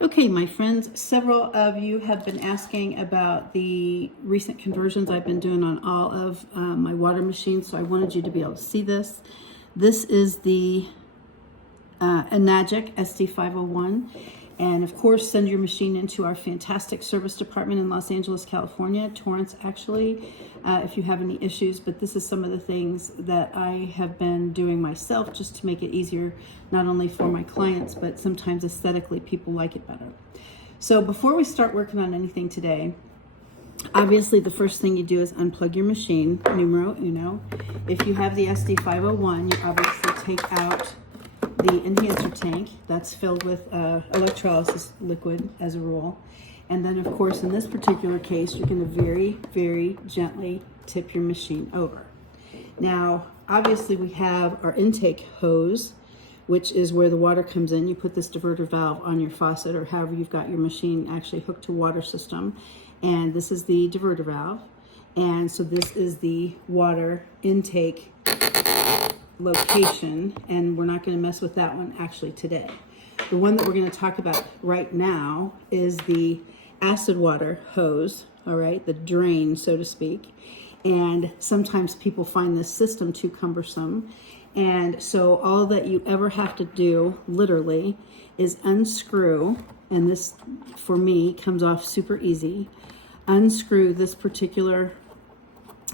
Okay, my friends, several of you have been asking about the recent conversions I've been doing on all of my water machines, so I wanted you to be able to see this. This is the Enagic SD501, and of course send your machine into our fantastic service department in Los Angeles, California, Torrance actually, if you have any issues. But this is some of the things that I have been doing myself just to make it easier, not only for my clients, but sometimes aesthetically people like it better. So before we start working on anything today, obviously the first thing you do is unplug your machine, numero uno. If you have the SD501, you obviously take out the enhancer tank that's filled with electrolysis liquid as a rule. And then of course in this particular case you're going to very, very gently tip your machine over. Now obviously we have our intake hose, which is where the water comes in. You put this diverter valve on your faucet or however you've got your machine actually hooked to water system, and this is the diverter valve. And so this is the water intake location, and we're not going to mess with that one actually today. The one that we're going to talk about right now is the acid water hose, all right, the drain, so to speak. And sometimes people find this system too cumbersome, and so all that you ever have to do literally is unscrew, and this for me comes off super easy. Unscrew this particular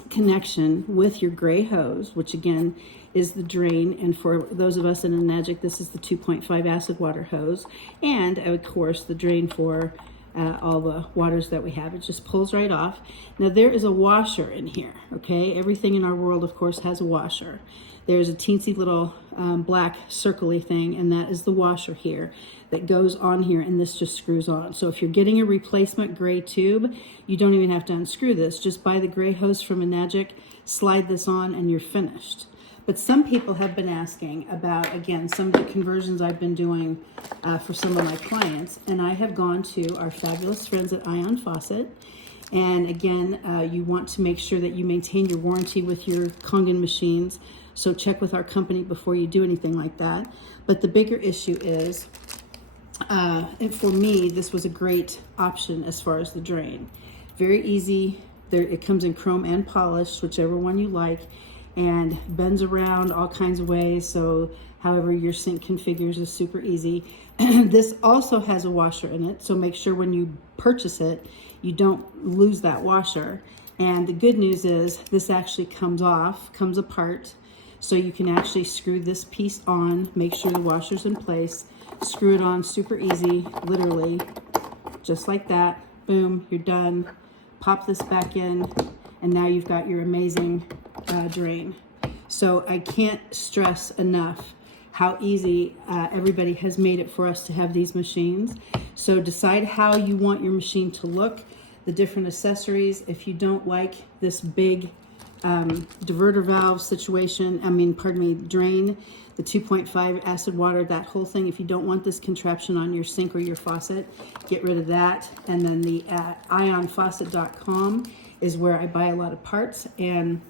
connection with your gray hose, which again is the drain, and for those of us in Enagic, this is the 2.5 acid water hose, and of course the drain for all the waters that we have. It just pulls right off. Now there is a washer in here, okay? Everything in our world of course has a washer. There's a teensy little black circle-y thing, and that is the washer here that goes on here, and this just screws on. So if you're getting a replacement gray tube, you don't even have to unscrew this. Just buy the gray hose from Enagic, slide this on, and you're finished. But some people have been asking about, again, some of the conversions I've been doing for some of my clients, and I have gone to our fabulous friends at Ion Faucet. And again, you want to make sure that you maintain your warranty with your Kangen machines, so check with our company before you do anything like that. But the bigger issue is, and for me, this was a great option as far as the drain. Very easy. It comes in chrome and polished, whichever one you like, and bends around all kinds of ways, so however your sink configures is super easy. This also has a washer in it, so make sure when you purchase it you don't lose that washer. And the good news is this actually comes apart, so you can actually screw this piece on, make sure the washer's in place, screw it on super easy, literally just like that. Boom, you're done. Pop this back in, and now you've got your amazing drain. So I can't stress enough how easy everybody has made it for us to have these machines. So decide how you want your machine to look, the different accessories. If you don't like this big diverter valve situation, drain, the 2.5 acid water, that whole thing, if you don't want this contraption on your sink or your faucet, get rid of that. And then the ionfaucet.com is where I buy a lot of parts, and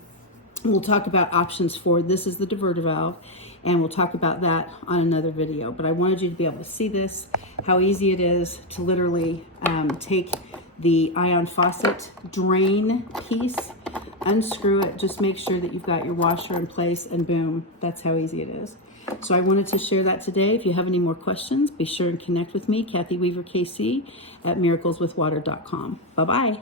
we'll talk about options for this is the diverter valve, and we'll talk about that on another video. But I wanted you to be able to see this, how easy it is to literally take the Ion Faucet drain piece, unscrew it, just make sure that you've got your washer in place, and boom, that's how easy it is. So I wanted to share that today. If you have any more questions, be sure and connect with me, Kathy Weaver KC, at miracleswithwater.com. Bye-bye.